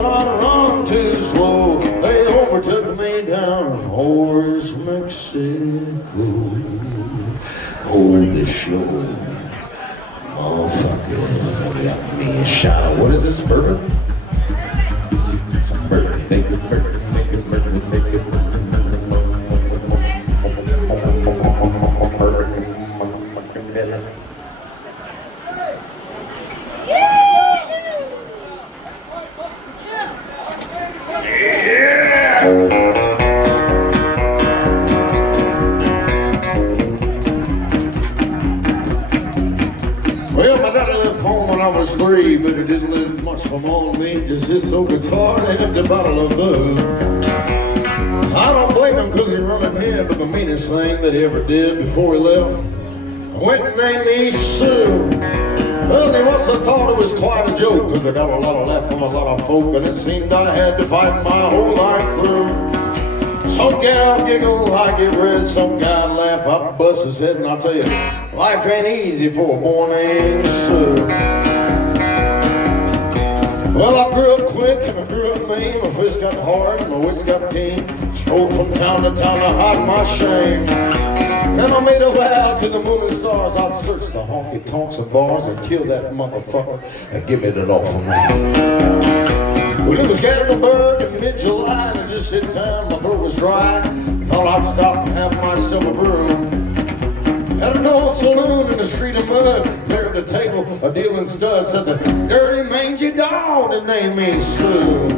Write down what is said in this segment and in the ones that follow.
Run too slow, they overtook me down in Horse, Mexico. Hold the shore, motherfuckers. I got me a shot of, what is this, bourbon? It's a bourbon, bacon, bourbon, bacon, bourbon, bacon, bourbon. Well, my daddy left home when I was 3, but he didn't live much from all me. Just his old guitar and empty bottle of booze. I don't blame him because he run ahead, but the meanest thing that he ever did before he left, I went and named me Sue. Well, he must have thought it was quite a joke, because I got a lot of laugh from a lot of folk, and it seemed I had to fight my whole life through. Some gal giggle, I get red, some guy laugh, I bust his head, and I tell you, life ain't easy for a boy named Sue. Well, I grew up quick and I grew up mean, my fists got hard and my wits got keen. Strode from town to town to hide my shame. And I made a vow to the moon and stars, I'd search the honky-tonks and bars and kill that motherfucker and give it all for me. Well, it was Gatlinburg in mid-July and I just hit town, my throat was dry. Thought I'd stop and have myself a brew. At an old saloon in the street of mud, there at the table, a dealing stud said the dirty mangy dog that named me Sue.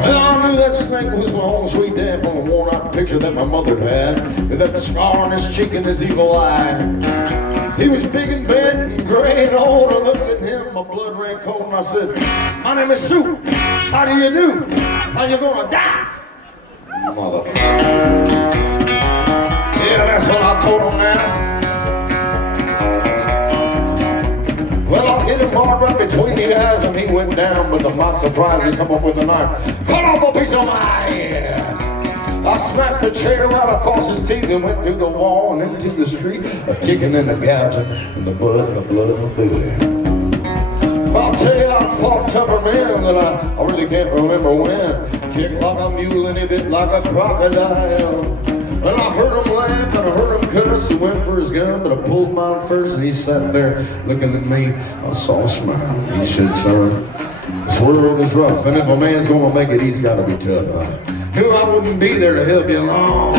Well, I knew that snake was my own sweet dad from a worn-out picture that my mother had, with that scar on his cheek and his evil eye. He was big and bent and gray and old. I looked at him, my blood ran cold, and I said, "My name is Sue. How do you do? How you gonna die?" Motherfucker. Yeah, that's what I told him now. Well, I hit him hard right between the eyes and he went down, but to my surprise he come up with a knife. Cut off a piece of my ear. I smashed the chair right across his teeth and went through the wall and into the street, a kicking and a gouging, and the blood and the blood and the blood. I'll tell you, I fought tougher men than I really can't remember when. Kicked like a mule and he bit like a crocodile. Well, I heard him laugh and I heard him curse. He went for his gun, but I pulled mine first, and he sat there looking at me. I saw a smile. He said, "Son, this world is rough, and if a man's gonna make it, he's gotta be tough." I knew I wouldn't be there to help you along,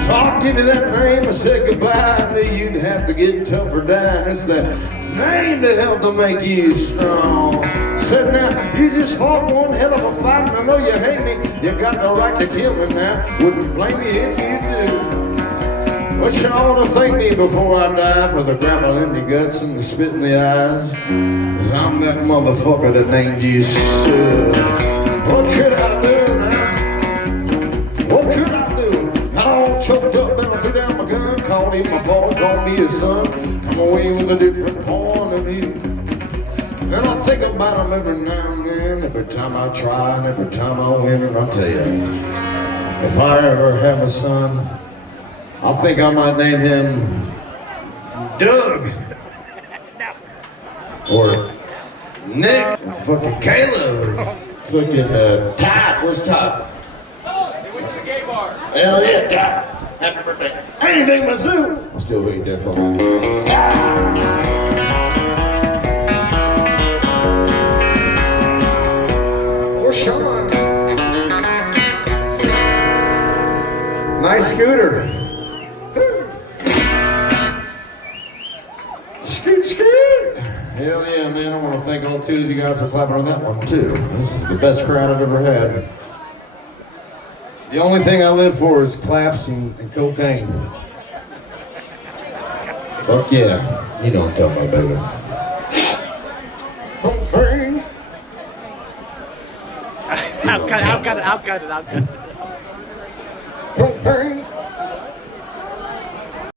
so I'll give you that name and say goodbye. I knew you'd have to get tough or die, and it's that name to help to make you strong. Said, "Now, you just fought one hell of a fight, and I know you hate me. You got the right to kill me now. Wouldn't blame you if you do. But you ought to thank me before I die for the grapple in the guts and the spit in the eyes. Cause I'm that motherfucker that named you Sue. What could I do now? What could I do? Got all choked up and I threw down my gun. Called him my boss, called me his son. Come away with a different point of view. And I think about him every now and then, every time I try and every time I win. And I tell you, if I ever have a son, I think I might name him Doug. Or Nick, or fucking Caleb, or fucking Todd. Where's Todd? Oh, he went to the gay bar. Hell yeah, Todd. Happy birthday. Anything but Sue. I'm still waiting there for me. Ah! Sean. Nice scooter. Scoot, scoot. Hell yeah, man. I want to thank all two of you guys for clapping on that one, too. This is the best crowd I've ever had. The only thing I live for is claps and cocaine. Fuck yeah. You know what I'm talking about, baby. I'll cut it. Propane.